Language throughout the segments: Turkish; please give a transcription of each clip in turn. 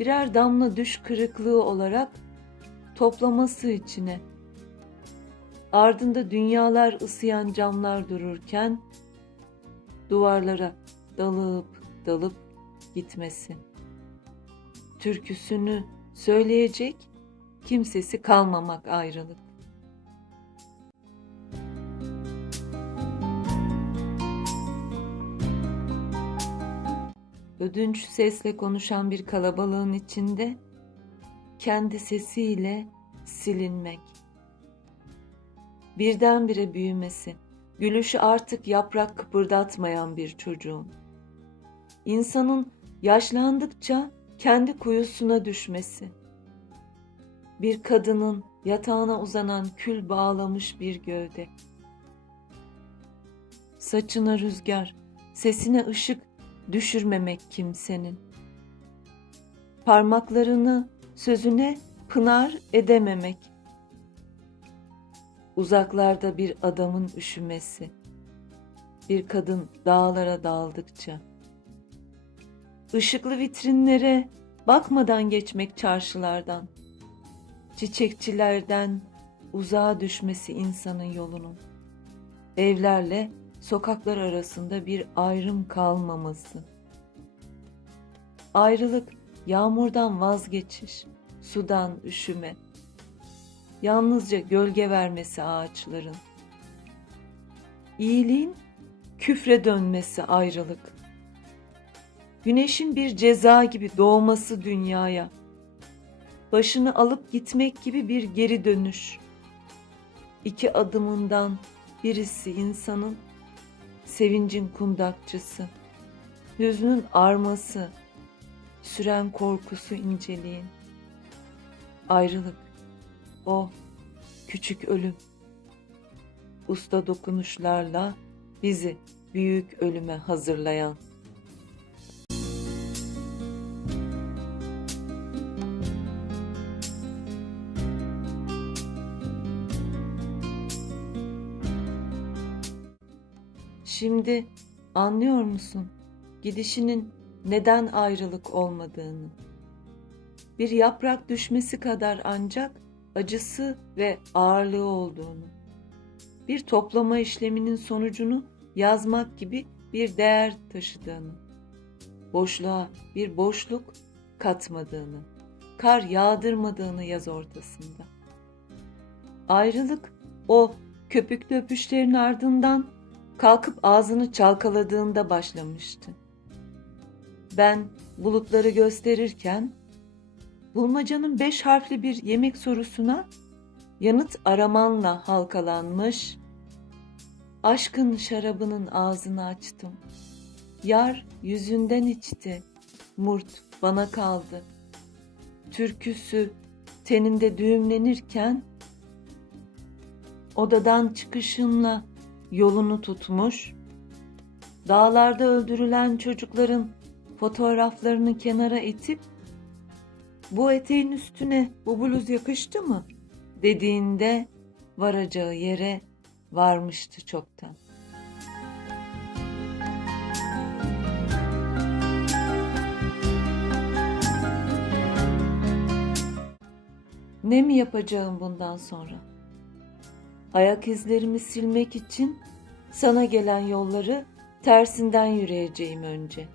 birer damla düş kırıklığı olarak toplaması içine. Ardında dünyalar ısıyan camlar dururken duvarlara dalıp dalıp gitmesi. Türküsünü söyleyecek kimsesi kalmamak ayrılık. Ödünç sesle konuşan bir kalabalığın içinde kendi sesiyle silinmek. Birdenbire büyümesi, gülüşü artık yaprak kıpırdatmayan bir çocuğun. İnsanın yaşlandıkça kendi kuyusuna düşmesi. Bir kadının yatağına uzanan kül bağlamış bir gövde. Saçına rüzgar, sesine ışık düşürmemek kimsenin. Parmaklarını sözüne pınar edememek. Uzaklarda bir adamın üşümesi. Bir kadın dağlara daldıkça. Işıklı vitrinlere bakmadan geçmek çarşılardan. Çiçekçilerden uzağa düşmesi insanın yolunun. Evlerle sokaklar arasında bir ayrım kalmaması. Ayrılık yağmurdan vazgeçiş, sudan üşüme. Yalnızca gölge vermesi ağaçların. İyiliğin küfre dönmesi ayrılık. Güneşin bir ceza gibi doğması dünyaya. Başını alıp gitmek gibi bir geri dönüş. İki adımından birisi insanın sevincin kundakçısı, hüznün arması, süren korkusu inceliğin, ayrılık, o küçük ölüm, usta dokunuşlarla bizi büyük ölüme hazırlayan. Şimdi anlıyor musun gidişinin neden ayrılık olmadığını? Bir yaprak düşmesi kadar ancak acısı ve ağırlığı olduğunu. Bir toplama işleminin sonucunu yazmak gibi bir değer taşıdığını. Boşluğa bir boşluk katmadığını, kar yağdırmadığını yaz ortasında. Ayrılık o köpüklü öpüşlerin ardından kalkıp ağzını çalkaladığında başlamıştı. Ben bulutları gösterirken bulmacanın beş harfli bir yemek sorusuna yanıt aramanla halkalanmış, aşkın şarabının ağzını açtım. Yar yüzünden içti, murt bana kaldı. Türküsü teninde düğümlenirken, odadan çıkışınla yolunu tutmuş, dağlarda öldürülen çocukların fotoğraflarını kenara itip bu eteğin üstüne bu bluz yakıştı mı dediğinde varacağı yere varmıştı çoktan. Ne mi yapacağım bundan sonra? Ayak izlerimi silmek için sana gelen yolları tersinden yürüyeceğim önce.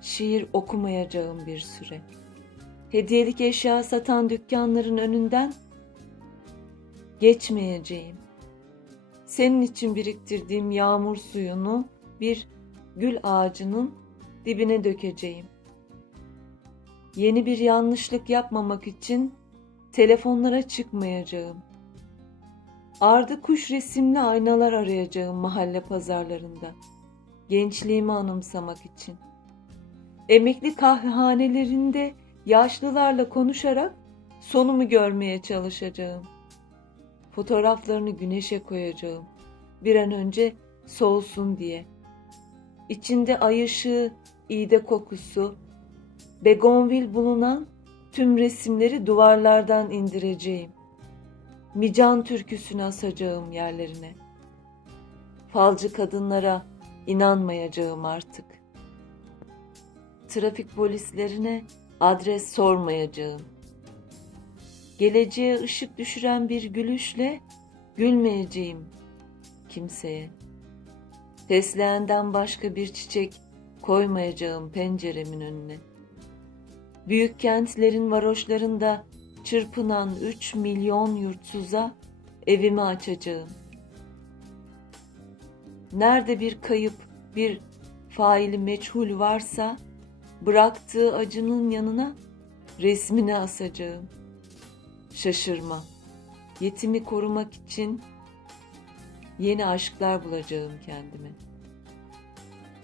Şiir okumayacağım bir süre. Hediyelik eşya satan dükkanların önünden geçmeyeceğim. Senin için biriktirdiğim yağmur suyunu bir gül ağacının dibine dökeceğim. Yeni bir yanlışlık yapmamak için telefonlara çıkmayacağım.'' Ardı kuş resimli aynalar arayacağım mahalle pazarlarında. Gençliğimi anımsamak için. Emekli kahvehanelerinde yaşlılarla konuşarak sonumu görmeye çalışacağım. Fotoğraflarını güneşe koyacağım. Bir an önce soğusun diye. İçinde ay ışığı, iğde kokusu, begonvil bulunan tüm resimleri duvarlardan indireceğim. Mican türküsünü asacağım yerlerine. Falcı kadınlara inanmayacağım artık. Trafik polislerine adres sormayacağım. Geleceğe ışık düşüren bir gülüşle gülmeyeceğim kimseye. Fesleğenden başka bir çiçek koymayacağım penceremin önüne. Büyük kentlerin varoşlarında çırpınan üç milyon yurtsuza evimi açacağım. Nerede bir kayıp, bir faili meçhul varsa bıraktığı acının yanına resmini asacağım. Şaşırma. Yetimi korumak için yeni aşklar bulacağım kendime.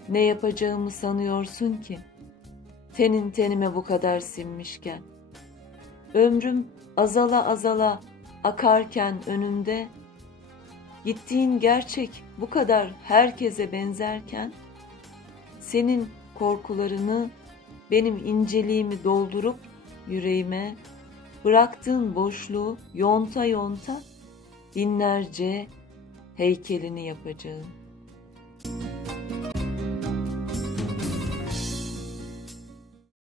Ne yapacağımı sanıyorsun ki? Tenin tenime bu kadar sinmişken. Ömrüm azala azala akarken önümde, gittiğin gerçek bu kadar herkese benzerken, senin korkularını, benim inceliğimi doldurup yüreğime, bıraktığın boşluğu yonta yonta binlerce heykelini yapacağım.